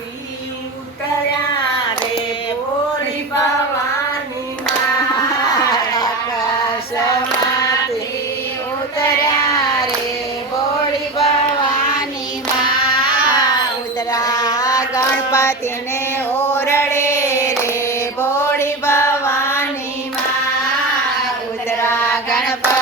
આકાશમાંથી ઉતર્યા રે રે ભોળી ભવાની માં ઉતરા ગણપતિને ઓરડે રે ભોળી ભવાની માં ઉતરા ગણપતિને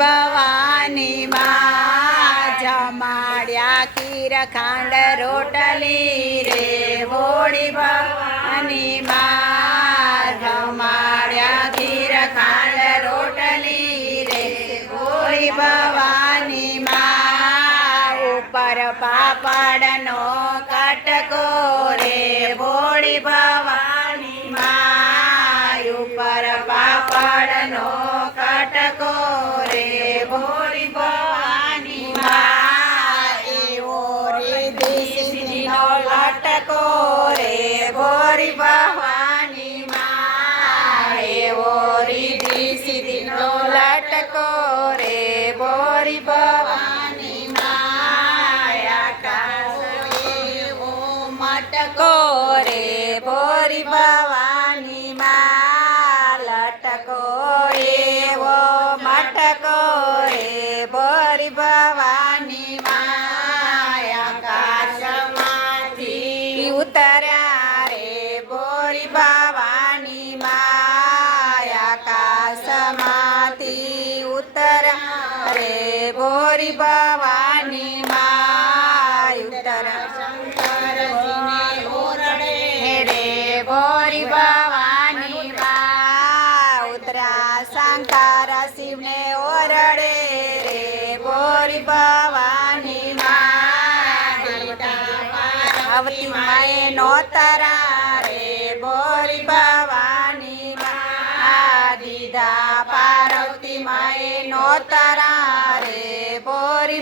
ભવાની માં જમાડ્યા ખીર ખાંડ રોટલી રે, હોળી ભવાની જમાડ્યા ખીર ખાંડ રોટલી રે, હોળી ભવાની માં ઉપર પાપડનો કટકો રે, હોળી ભવાની માં ઉપર પાપડનો કટકો લટકો રે ભોળી ભવાની રે ભોળી ભવાની માં આકાશમાંથી ઉતર્યા રે ભોળી ભવાની માં ઉતર્યા શંકરજીને ઓરડે રે ભોળી ભવાની માં ઉતરા શંકર શિવને ઓરડે રે ભોળી ભવાની માં પાર્વતી માએ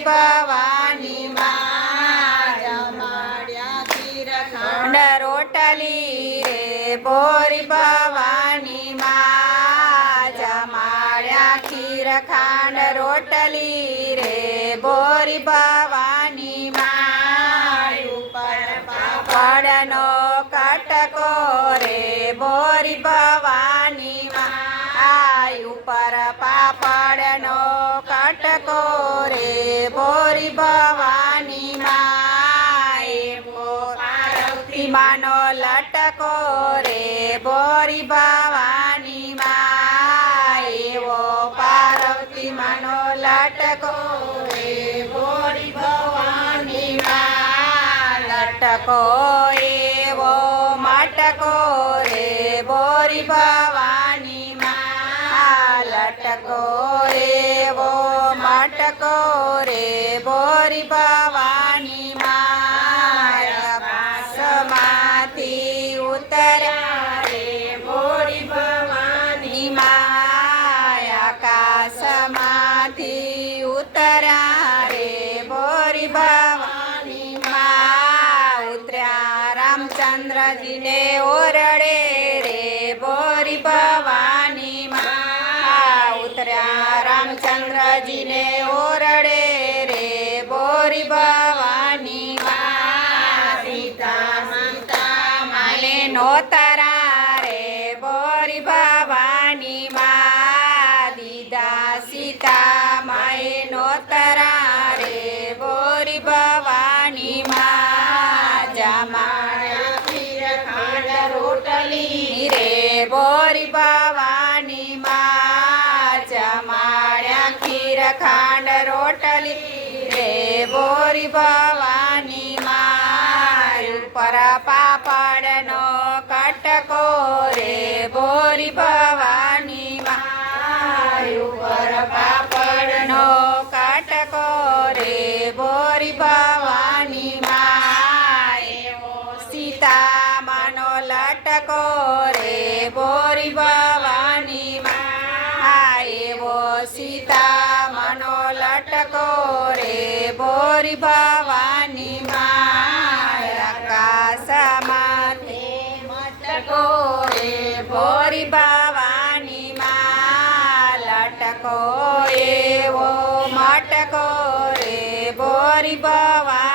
ભવાની માં જમાડ્યા ખીર ખાંડ રોટલી રે ભોળી ભવાની માડ્યા ખીરખંડ રોટલી રે ભોળી ભવાની ઉપર પાપડનો કટકો રે ભોળી ભવાની ભોળી ભવાની માં પાર્વતી માનો લટકો રે. બોરી ભવાની માં એવો પાર્વતી માનો લટકો રે. બોરી ભવાની મા લટકો એવો મટકો રે. બોરી ભવાની મા લટકો મટકો બોરી ભવાની માં આકાશમાંથી ઉતર્યા રે બોરી ભવાની માયા આકાશમાંથી ઉતર્યા રે બોરી ભવાની માં ઉતર્યા રામચંદ્રજીને ઓરડે રામચંદ્રજીને ઓરડે રે, બોરી ભવાની સીતા માલે નોતરા રે ભોળી ભવાની માં દીદા સીતા માએ નોતરા રે ભોળી ભવાની માં ખાંડ રોટલી રે, બોરી ભવાની રોટલી રે બોરી ભવાની માં ઉપર પાપડનો કટકો રે ભવાની લટકો રે બોરી ભવાની માં આકાશમાં તે મટકો રે બોરી ભવાની લટકો એવો મટકો રે બોરી ભવાની